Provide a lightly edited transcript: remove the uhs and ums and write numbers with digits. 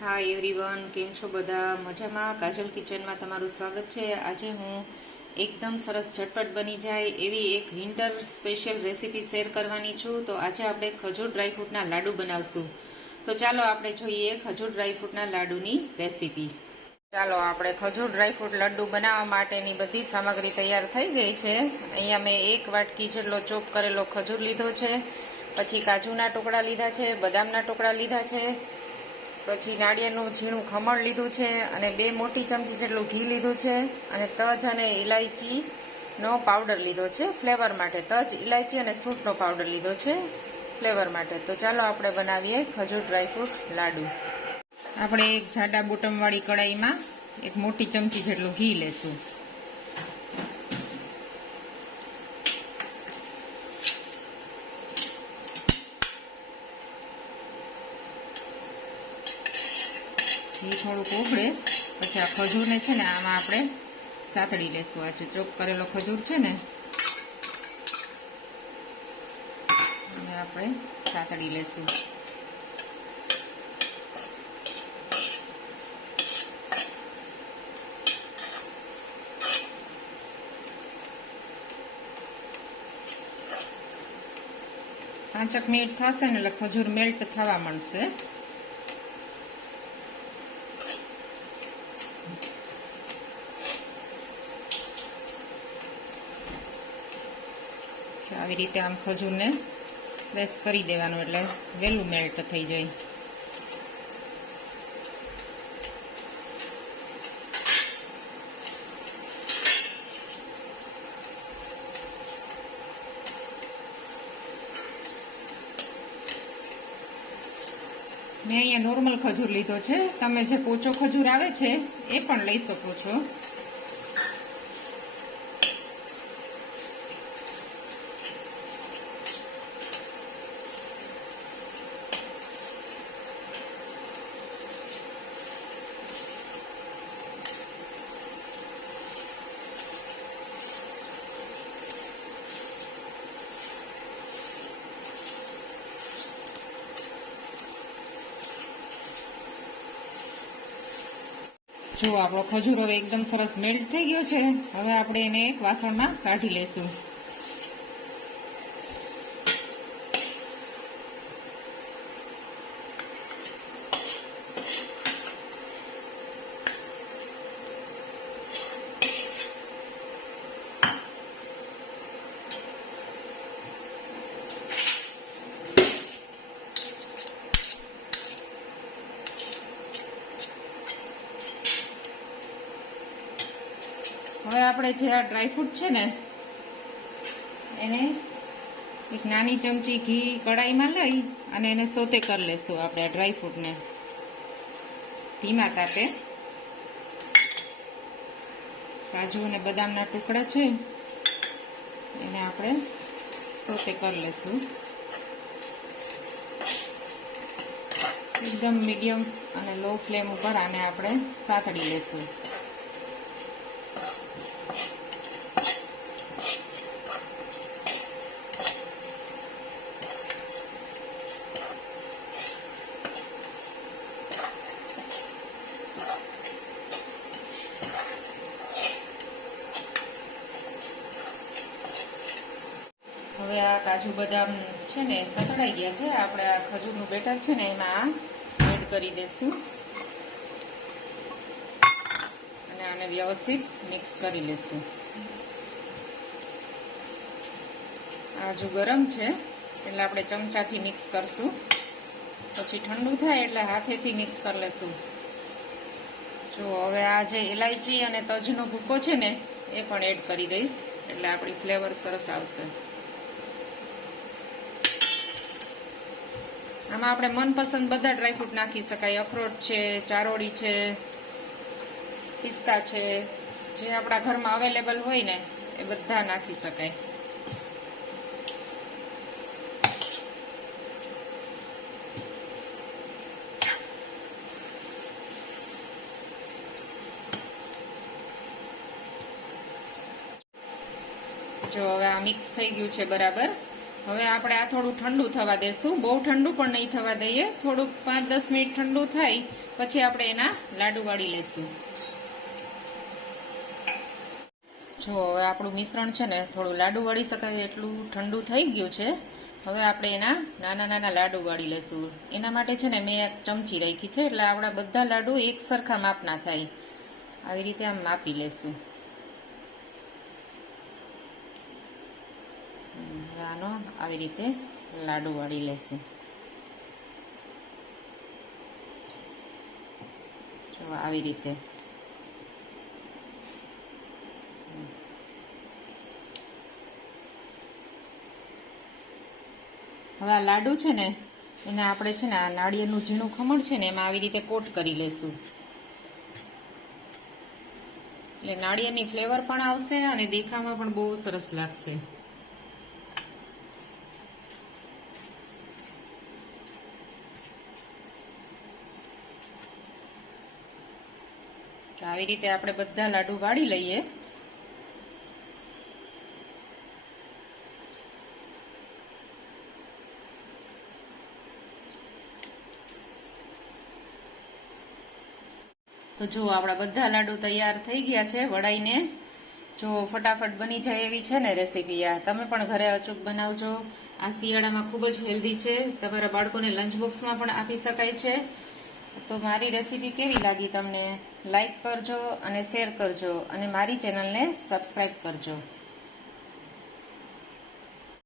Hi everyone, કેમ છો બધા? મજામાં? કાજલ કિચનમાં તમારું સ્વાગત છે. આજે હું એકદમ સરસ ઝટપટ બની જાય એવી એક વિન્ટર સ્પેશિયલ રેસીપી શેર કરવાની છું. તો આજે આપણે ખજૂર ડ્રાયફ્રૂટના લાડુ બનાવશું. તો ચાલો આપણે જોઈએ ખજૂર ડ્રાયફ્રૂટના લાડુની રેસીપી. ચાલો આપણે ખજૂર ડ્રાયફ્રૂટ લડ્ડુ બનાવવા માટેની બધી સામગ્રી તૈયાર થઈ ગઈ છે. અહીંયા મેં 1 વાટકી જેટલો ચોપ કરેલો ખજૂર લીધો છે, પછી કાજુના ટુકડા લીધા છે, બદામના ટુકડા લીધા છે, પછી નાળિયેરનું ઝીણું ખમણ લીધું છે અને 2 મોટી ચમચી જેટલું ઘી લીધું છે અને તજ અને ઇલાયચીનો પાવડર લીધો છે ફ્લેવર માટે. તજ, ઇલાયચી અને સૂંઠનો પાવડર લીધો છે ફ્લેવર માટે. તો ચાલો આપણે બનાવીએ ખજૂર ડ્રાયફ્રૂટ લાડુ. આપણે એક જાડા બોટમવાળી કડાઈમાં 1 મોટી ચમચી જેટલું ઘી લેશું. ઘી થોડુંક ઉકળે પછી આ ખજૂરને છે ને આમાં આપણે સાતળી લેશું. આ જે ચોપ કરેલો ખજૂર છે ને અને આપણે સાતળી લેશું. પાંચેક મિનિટ થશે ને એટલે ખજૂર મેલ્ટ થવા માંડશે. આવી રીતે આમ ખજૂરને પ્રેસ કરી દેવાનું એટલે વહેલું મેલ્ટ થઈ જાય. મેં અહીંયા નોર્મલ ખજૂર લીધો છે. તમે જે પોચો ખજૂર આવે છે એ પણ લઈ શકો છો. જો આપણો ખજૂર હવે એકદમ સરસ મેલ્ટ થઈ ગયો છે. હવે આપણે એને એક વાસણમાં કાઢી લેશું. હવે આપણે જે આ ડ્રાયફ્રૂટ છે ને એને એક નાની ચમચી ઘી કડાઈમાં લઈ અને એને સોતે કરી લેશું. આપણે આ ડ્રાયફ્રૂટને ધીમા તાપે. કાજુ અને બદામના ટુકડા છે એને આપણે સોતે કરી લેશું. એકદમ મીડિયમ અને લો ફ્લેમ ઉપર આને આપણે સાતળી લેશું. હવે આ કાજુ બદામ છે ને સતળાઈ ગયા છે. આપણે આ ખજૂરનું બેટર છે ને એમાં એડ કરી દઈશું અને આને વ્યવસ્થિત મિક્સ કરી લેશું. આ જો ગરમ છે એટલે આપણે ચમચાથી મિક્સ કરશું. પછી ઠંડુ થાય એટલે હાથેથી મિક્સ કરી લેશું. જો હવે આ જે ઇલાયચી અને તજનો ભૂકો છે ને એ પણ એડ કરી દઈશ એટલે આપણી ફ્લેવર સરસ આવશે. આમાં આપણે મનપસંદ બધા ડ્રાયફ્રૂટ નાખી શકાય. અખરોટ છે, ચારોળી છે, પિસ્તા છે, જે આપણા ઘરમાં અવેલેબલ હોય ને એ બધા નાખી શકાય. જો હવે આ મિક્સ થઈ ગયું છે બરાબર. હવે આપણે આ થોડું ઠંડુ થવા દેશું, બહુ ઠંડુ પણ નહીં થવા દઈએ, થોડુંક 5-10 મિનિટ ઠંડુ થાય પછી આપણે એના લાડુ વાળી લેશું. જો હવે આપણું મિશ્રણ છે ને થોડું લાડુ વાળી શકાય એટલું ઠંડુ થઈ ગયું છે. હવે આપણે એના નાના નાના લાડુ વાળી લેશું. એના માટે છે ને મેં એક ચમચી રાખી છે, એટલે આપણા બધા લાડુ એક સરખા માપના થાય. આવી રીતે આમ માપી લેશું. આનો આવી રીતે લાડુ વાળી લેશું. જો આવી રીતે. હવે આ લાડુ છે ને એને આપણે છે ને આ નાળિયેરનું ઝીણું ખમણ છે ને એમાં આવી રીતે કોટ કરી લેશું. એટલે નાળિયેરની ફ્લેવર પણ આવશે અને દેખાવામાં પણ બહુ સરસ લાગશે. આવી રીતે આપણે બધા લાડુ વાળી લઈએ. તો જો આપણા બધા લાડુ તૈયાર થઈ ગયા છે વળાઈને. જો ફટાફટ બની જાય એવી છે ને રેસીપી. આ તમે પણ ઘરે અચૂક બનાવજો. આ શિયાળામાં ખૂબ જ હેલ્ધી છે, તમારા બાળકોને લંચ બોક્સમાં પણ આપી શકાય છે. તો મારી રેસીપી કેવી લાગી તમને લાઈક કરજો અને શેર કરજો અને મારી ચેનલને સબસ્ક્રાઈબ કરજો.